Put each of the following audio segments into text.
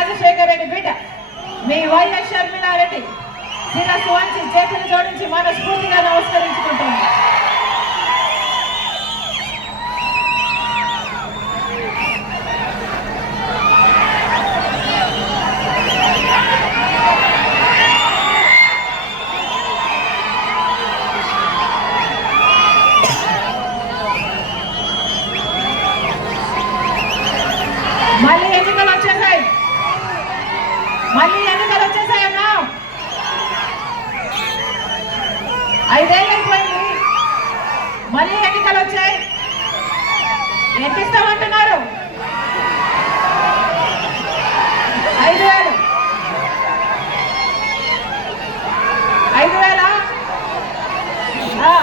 రాజశేఖర రెడ్డి బిడ్డ. మీ వైఎస్ షర్మిలారెడ్డి శిరస్సు వంచి చేతులు జోడించి మనస్ఫూర్తిగా నమస్కరించుకుంటున్నాను మళ్ళీ ఎన్నికలు వచ్చేసాయి మళ్ళీ ఎన్నికలు వచ్చేసాయి అన్నా ఐదేళ్ళు అయిపోయింది. మళ్ళీ ఎన్నికలు వచ్చాయి? ఎంత ఇస్తామంటున్నారు ఐదు వేలు ఐదు వేలా ఆ.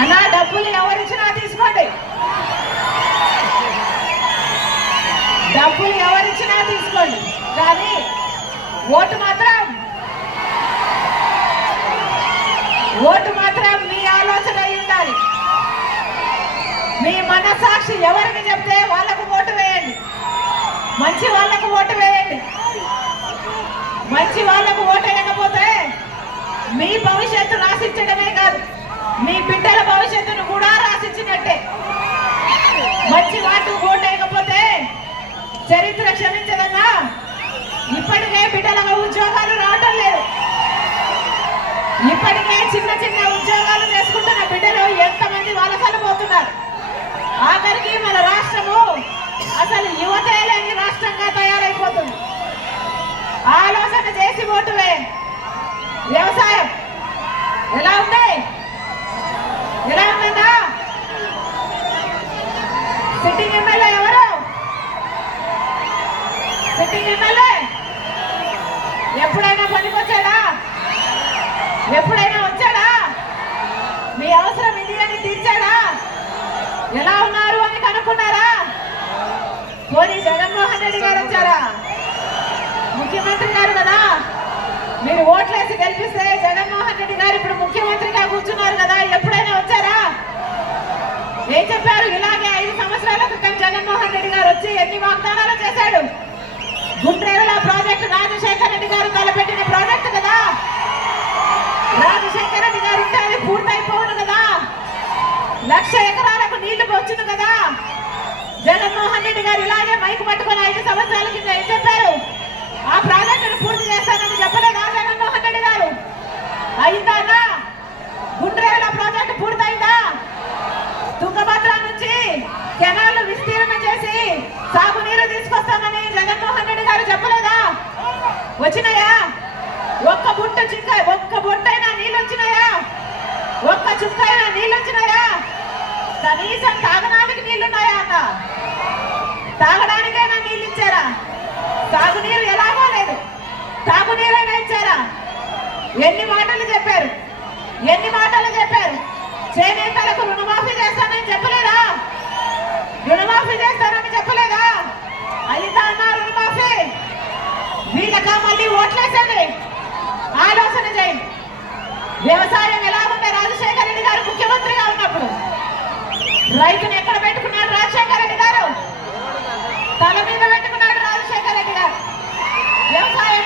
అన్నా డబ్బులు ఎవరిచ్చినా తీసుకోండి డబ్బులు ఎవరిచ్చినా తీసుకోండి కానీ ఓటు మాత్రం. ఓటు మాత్రం మీ ఆలోచన ఉండాలి. మీ మనసాక్షి ఎవరికి చెప్తే వాళ్ళకు ఓటు వేయండి. మంచి వాళ్ళకు ఓటు వేయండి. మంచి వాళ్ళకు ఓటు వేయకపోతే మీ భవిష్యత్తు రాసిచ్చడమే కాదు మీ బిడ్డల భవిష్యత్తును కూడా రాసిచ్చినట్టే మంచి వాటికి ఓటు వేయకపోతే చరిత్ర క్షమించదన్నా. ఇప్పటికే బిడ్డలకు ఉద్యోగాలు రావటం లేదు. ఇప్పటికే చిన్న చిన్న ఉద్యోగాలు చేసుకుంటున్న బిడ్డలు ఎంతమంది వలసలు పోతున్నారు. ఆఖరికి మన రాష్ట్రము అసలు యువతే లేని రాష్ట్రంగా తయారైపోతుంది. ఆలోచన చేసి ఓటువే. వ్యవసాయం ఎలా ఉంది? ఎలా ఉందా సిట్టింగ్ ఎమ్మెల్యే ఎవరు? Sitting MLA? పనికొచ్చాడా? ఎప్పుడైనా వచ్చాడా? మీ అవసరం ఇది అని తీర్చాడా? ఎలా ఉన్నారు అని కనుక్కున్నారా? పోనీ జగన్మోహన్ రెడ్డి గారు వచ్చారా? ముఖ్యమంత్రి గారు కదా? మీరు ఓట్లేసి గెలిపిస్తే జగన్మోహన్ రెడ్డి గారు ఇప్పుడు ముఖ్యమంత్రిగా కూర్చున్నారు కదా ఎప్పుడైనా వచ్చారా? ఏం చెప్పారు? ఇలాగే ఐదు సంవత్సరాల క్రితం జగన్మోహన్ రెడ్డి గారు వచ్చి ఎన్ని వాగ్దానాలు చేశాడు? గుండ్రేవుల ప్రాజెక్టు రాజశేఖర రెడ్డి గారు తలపెట్టిన ప్రాజెక్టు కదా? రాజశేఖర రెడ్డి గారు ఉంటే అది పూర్తయిపోను కదా? లక్ష ఎకరాలకు నీళ్ళు వచ్చును కదా? జగన్మోహన్ రెడ్డి గారు ఇలాగే మైకు పట్టుకొని ఐదు సంవత్సరాల కింద ఏం చెప్పారు? ఆ ప్రాజెక్టును పూర్తి చేస్తానని చెప్పలేదా జగన్మోహన్ రెడ్డి గారు? అయిందా అన్నా? గుండ్రేవుల ప్రాజెక్టు పూర్తయిందా? తుంగభద్ర నుంచి కెనాలు విస్తీ సాగునీరు తీసుకొస్తానని జగన్మోహన్ రెడ్డి గారు చెప్పలేదా? వచ్చినాయా? ఒక్క బుట్ట చుక్క ఒక్క బుట్టైనా నీళ్ళు వచ్చినాయా ఒక్క చుక్కైనా నీళ్ళు వచ్చినాయా కనీసం తాగడానికి నీళ్ళున్నాయా అన్న తాగడానికైనా నీళ్ళు ఇచ్చారా తాగునీరు ఎలాగో లేదు. తాగునీరైనా ఇచ్చారా? ఎన్ని మాటలు చెప్పారు? ఎన్ని మాటలు చెప్పారు? చేనేతలకు రుణమాఫీ చేస్తానని చెప్పలేదా? రుణమాఫీ చేస్తానని చెప్పలేదా అయిందా అన్న రుణమాఫీ వీళ్ళక మళ్ళీ ఓట్లేసండి ఆలోచన చేయండి. వ్యవసాయం ఎలా ఉండే రాజశేఖర రెడ్డి గారు ముఖ్యమంత్రిగా ఉన్నప్పుడు? రైతును ఎక్కడ పెట్టుకున్నాడు రాజశేఖర రెడ్డి గారు? తల మీద పెట్టుకున్నాడు రాజశేఖర రెడ్డి గారు. వ్యవసాయం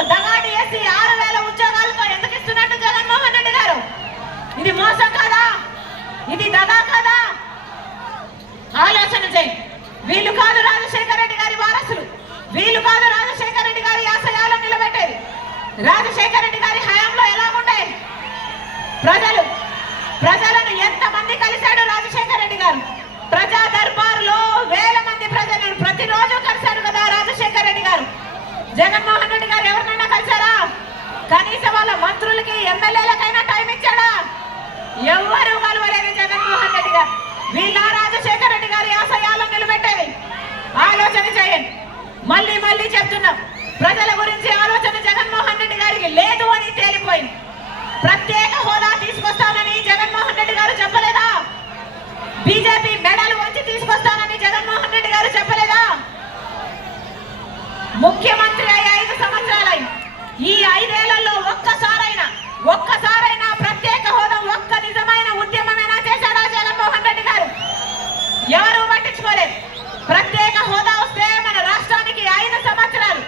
ఒక దగా ఆరు వేల ఉద్యోగాలతో ఎందుకు ఇస్తున్నట్టు జగన్మోహన్ రెడ్డి గారు? ఇది మోసం కాదా? ఇది దగా కాదా? ఆలోచన చేయి. వీళ్ళు కాదు రాజశేఖర రెడ్డి గారి వారసులు. వీళ్ళు కాదు రాజశేఖర రెడ్డి గారి ఆశయాలను నిలబెట్టేది. రాజశేఖర రెడ్డి గారి హయాంలో ఎలాగుండే? ప్రజలు. ప్రజలను ఎంత మంది కలిశాడు రాజశేఖర రెడ్డి గారు? ప్రజా దర్బార్లో వేల మంది ప్రజలను ప్రతిరోజు కలిశాడు కదా రాజశేఖర రెడ్డి గారు. జగన్మోహన్ రెడ్డి గారు ఎవరినైనా కలిశారా కనీసం వాళ్ళ మంత్రులకి ఎమ్మెల్యేలకైనా టైం ఇచ్చాడా? ఎవరు కలవలేదు జగన్మోహన్ రెడ్డి గారు. వీళ్ళ రాజశేఖర రెడ్డి గారి ఆశయాలు నిలబెట్టేది ఆలోచన చేయండి. మళ్ళీ మళ్ళీ చెప్తున్నాం. ప్రజల గురించి ఆలోచన జగన్మోహన్ రెడ్డి గారికి లేదు అని తేలిపోయింది. ప్రత్యేక హోదా తీసుకొస్తానని జగన్మోహన్ రెడ్డి గారు చెప్పలేదా? బీజేపీ మెడలు వచ్చి తీసుకొస్తానని జగన్మోహన్ రెడ్డి గారు చెప్పలేదా? ముఖ్యమంత్రి అయి ఐదు సంవత్సరాలై ఈ ఐదేళ్ళలో ఒక్కసారైనా ప్రత్యేక హోదా ఒక్క నిజమైన ఉద్యమమైనా చేశాడా జగన్మోహన్ రెడ్డి గారు ఎవరు పట్టించుకోలేదు ప్రత్యేక హోదా వస్తే మన రాష్ట్రానికి ఐదు సంవత్సరాలు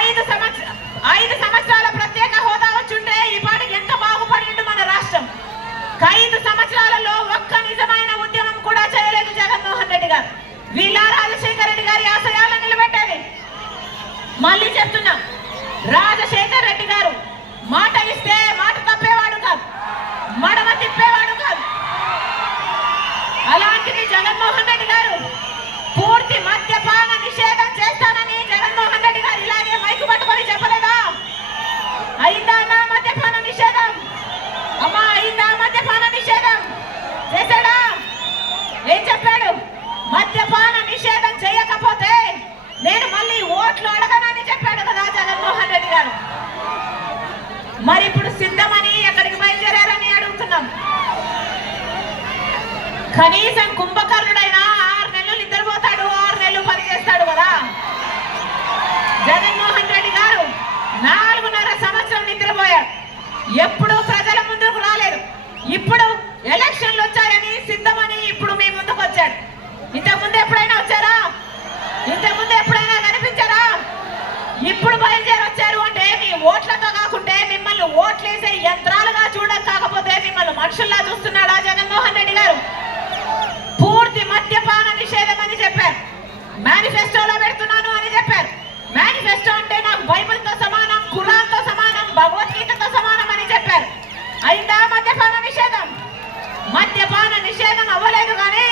ఐదు సంవత్సర ఐదు సంవత్సరాల ప్రత్యేక హోదా వచ్చుంటే ఈ పాటికి ఎంత బాగుపడిండు మన రాష్ట్రం ఐదు సంవత్సరాలలో ఒక్క నిజమైన ఉద్యమం కూడా చేయలేదు జగన్మోహన్ రెడ్డి గారు వీళ్ళ రాజశేఖర రెడ్డి గారి ఆశయాలను నిలబెట్టేది మళ్ళీ చెప్తున్నా రాజశేఖర్ రెడ్డి గారు మాట ఇస్తే మాట తప్పేవాడు కాదు మడమ తిప్పేవాడు కాదు అలాంటిది జగన్మోహన్ రెడ్డి గారు పూర్తి మద్యపాన నిషేధం చేస్తానని జగన్మోహన్ రెడ్డి గారు ఇలాగే మైకు పట్టుకొని చెప్పలేదా? అయిందా నా మద్యపాన నిషేధం? అమ్మా అయిందా మద్యపాన నిషేధం? చేశాడా? ఏం చెప్పాడు? మద్యపాన నిషేధం చేయకపోతే నేను మళ్ళీ ఓట్లు అడగనని చెప్పాడు కదా జగన్మోహన్ రెడ్డి గారు. మరి ఇప్పుడు సిద్ధమని ఎక్కడికి బయలుదేరారని అడుగుతున్నాం. కనీసం కుంభకర్ణుడైనా ఆరు నెలలు నిద్రపోతాడు ఆరు నెలలు పని చేస్తాడు కదా. జగన్మోహన్ రెడ్డి గారు నాలుగున్నర సంవత్సరం నిద్రపోయాడు. ఎప్పుడు ప్రజల ముందుకు రాలేదు. ఇప్పుడు ఎలక్షన్లు వచ్చాయని సిద్ధమని ఇప్పుడు మీ ముందుకు వచ్చాడు. ఇంతకు ముందు ఎప్పుడైనా వచ్చారా? ఇంతకుముందు ఎప్పుడైనా కనిపించారా? ఇప్పుడు బయలుదేరి వచ్చారు అంటే మీ ఓట్లతో కాకుంటే మిమ్మల్ని ఓట్లేసే యంత్రాలుగా చూడక కాకపోతే మిమ్మల్ని మనుషుల్లా చూస్తున్నాడా జగన్మోహన్ రెడ్డి గారు? మేనిఫెస్టోలో పెడుతున్నాను అని చెప్పారు. మేనిఫెస్టో అంటే నాకు బైబిల్తో సమానం ఖురాన్తో సమానం భగవద్గీతతో సమానం అని చెప్పారు. అయిందా మద్యపాన నిషేధం? మద్యపాన నిషేధం అవ్వలేదు కానీ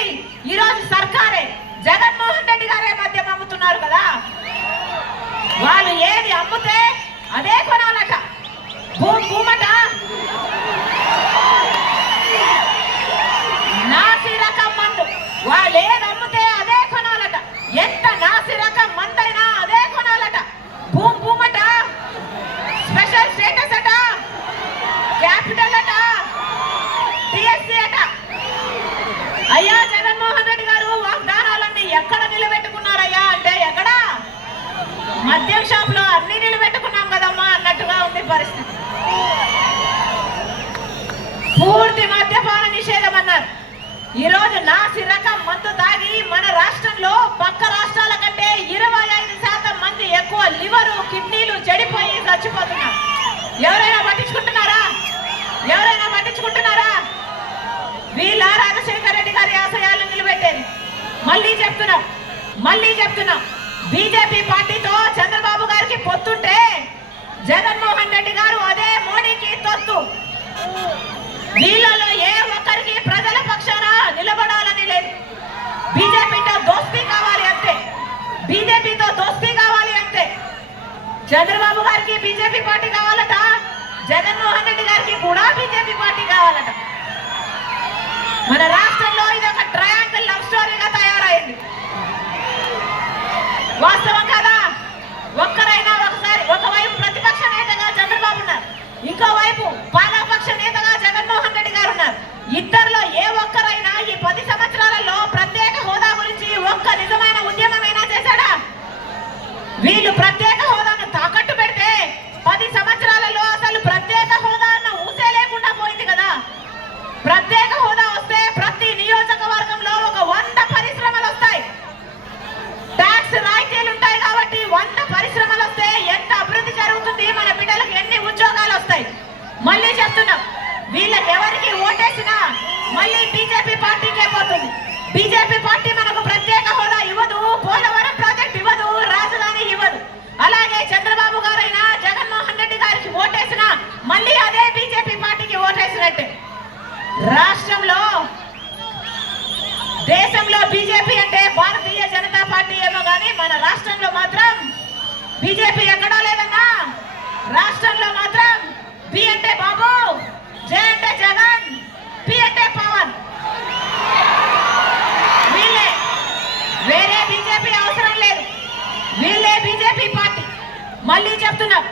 ఈరోజు సర్కారే జగన్మోహన్ రెడ్డి గారే మద్యం అమ్ముతున్నారు కదా. వాళ్ళు ఏది అమ్ముతే అదే కొనాలట. భూమట. నాసి రకం మందు. వాళ్ళు ఏది అమ్ముతే అదే కొనాలట ఎంత నాసి రకం మందైనా అదే కొనాలట భూమ్ భూమట స్పెషల్ స్టేటస్ అట క్యాపిటల్ అట టిఎస్సి అట అయ్యా జగన్మోహన్ రెడ్డి గారు వాగ్దానాలన్నీ ఎక్కడ నిలబెట్టుకున్నారయ్యా అంటే ఎక్కడ మద్యం షాప్లో అన్ని నిలబెట్టుకున్నాం కదమ్మా అన్నట్టుగా ఉంది పరిస్థితి. పూర్తి మద్యపాన నిషేధం ఈ రోజు నాసి రకం మందు తాగి మన రాష్ట్రంలో పక్క రాష్ట్రాల కంటే ఇరవై ఐదు శాతం మంది ఎక్కువ లివరు కిడ్నీలు చెడిపోయి చచ్చిపోతున్నారు. ఎవరైనా పట్టించుకుంటున్నారా? ఎవరైనా పట్టించుకుంటున్నారా? వీళ్ళ రాజశేఖర రెడ్డి గారి ఆశయాలు నిలబెట్టేది. మళ్ళీ చెప్తున్నాం. మళ్ళీ చెప్తున్నాం. బీజేపీ పార్టీతో చంద్రబాబు గారికి పొత్తుంటే జగన్మోహన్ రెడ్డి గారు అదే మోడీకి తొత్తు. వీళ్ళలో ఏ ఒక్కరికి ప్రజల పక్షాన నిలబడాలని లేదు. బీజేపీతో దోస్తీ కావాలి అంతే బీజేపీతో దోస్తీ కావాలి అంతే చంద్రబాబు గారికి బీజేపీ పార్టీ కావాలట జగన్మోహన్ రెడ్డి గారికి కూడా బీజేపీ పార్టీ కావాలట. మన రాష్ట్రంలో వాస్తవం కదా ఒక్కరైనా ఒకసారి ఒకవైపు ప్రతిపక్ష నేతగా చంద్రబాబు ఉన్నారు. ఇంకో వైపు పాలపక్ష నేతగా జగన్మోహన్ రెడ్డి గారు ఉన్నారు. ఇద్దరిలో ఏ ఒక్కరైనా బీజేపీ పార్టీ మనకు ప్రత్యేక హోదా ఇవ్వదు పోలవరం ప్రాజెక్ట్ ఇవ్వదు రాజధాని ఇవ్వదు. అలాగే చంద్రబాబు గారైనా జగన్మోహన్ రెడ్డి గారికి ఓటేసినా మళ్ళీ అదే బీజేపీ పార్టీకి ఓటేసినట్టే. రాష్ట్రంలో దేశంలో బీజేపీ అంటే భారతీయ జనతా పార్టీ ఏమో కానీ మన రాష్ట్రంలో మాత్రం బీజేపీ ఎక్కడా లేదన్నా. రాష్ట్రంలో మాత్రం బి అంటే బాబు జే అంటే జగన్ పి అంటే పవన్ వీళ్ళే వేరే బీజేపీ అవసరం లేదు వీళ్ళే బీజేపీ పార్టీ మళ్ళీ చెప్తున్నాం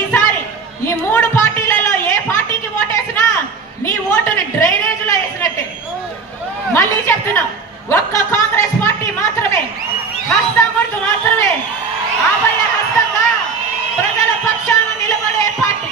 ఈసారి ఈ మూడు పార్టీలలో ఏ పార్టీకి ఓటేసినా మీ ఓటుని డ్రైనేజ్లో వేసినట్టే. మళ్ళీ చెప్తున్నాం ఒక్క కాంగ్రెస్ పార్టీ మాత్రమే హస్తం గుర్తు మాత్రమే ఆభయ హస్తంగా ప్రజల పక్షాన నిలబడే పార్టీ.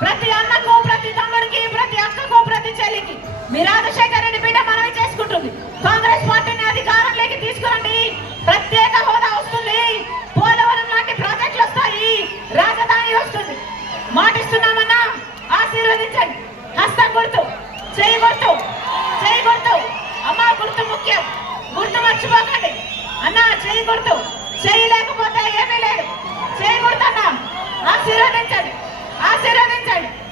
ప్రతి అన్నకు ప్రతి తమ్ముడికి ప్రతి అక్కకు ప్రతి చెల్లికి మీ రాజశేఖర రెడ్డి బిడ్డ మనవి చేసుకుంటుంది. కాంగ్రెస్ పార్టీని అధికారంలోకి తీసుకురండి. ప్రత్యేక హోదా వస్తుంది. పోలవరం లాంటి ప్రాజెక్టులు వస్తాయి. రాజధాని వస్తుంది. మాటిస్తున్నామన్నా ఆశీర్వదించండి. హస్తం గుర్తు చేయి గుర్తు చేయి గుర్తు. అమ్మ గుర్తు ముఖ్యం. గుర్తు మర్చిపోకండి. అన్న చేయి గుర్తు. చేయలేకపోతే ఏమీ లేదు. చేయి గుర్తు అన్న ఆశీర్వదించండి ఆశీర్వదించండి